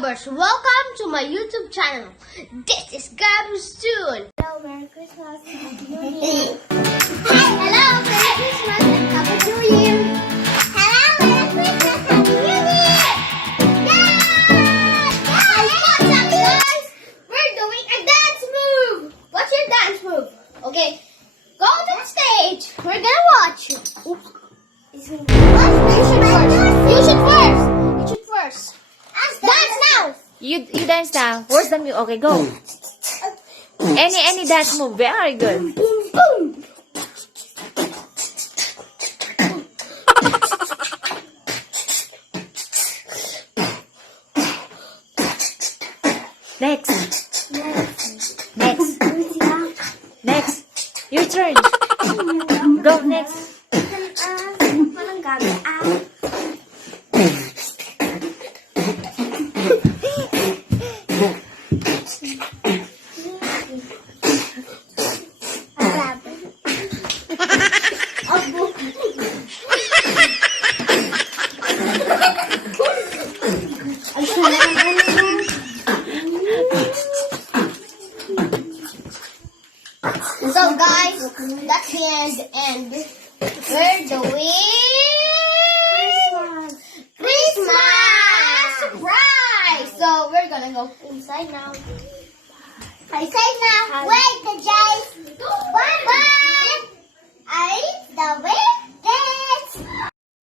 Gabbers, welcome to my YouTube channel. This is Gabbers Tune. Hello, Merry Christmas, Happy New Year. Hello, Merry Christmas and Happy New Year. Hello, Merry Christmas, Happy New Year. What's up, guys? We're doing a dance move. What's your dance move? Okay, go to the stage. We're gonna watch you. Oops. You should first. Dance now. You dance now. Where's the music? Okay, go. Any dance move. Very good. Boom, boom. Next. Next. Your turn. Go next. Walang gabi. So guys, that's the end, and we're doing Christmas surprise. So we're gonna go inside now. Inside now. Wait, the Jays. Bye-bye. I the way.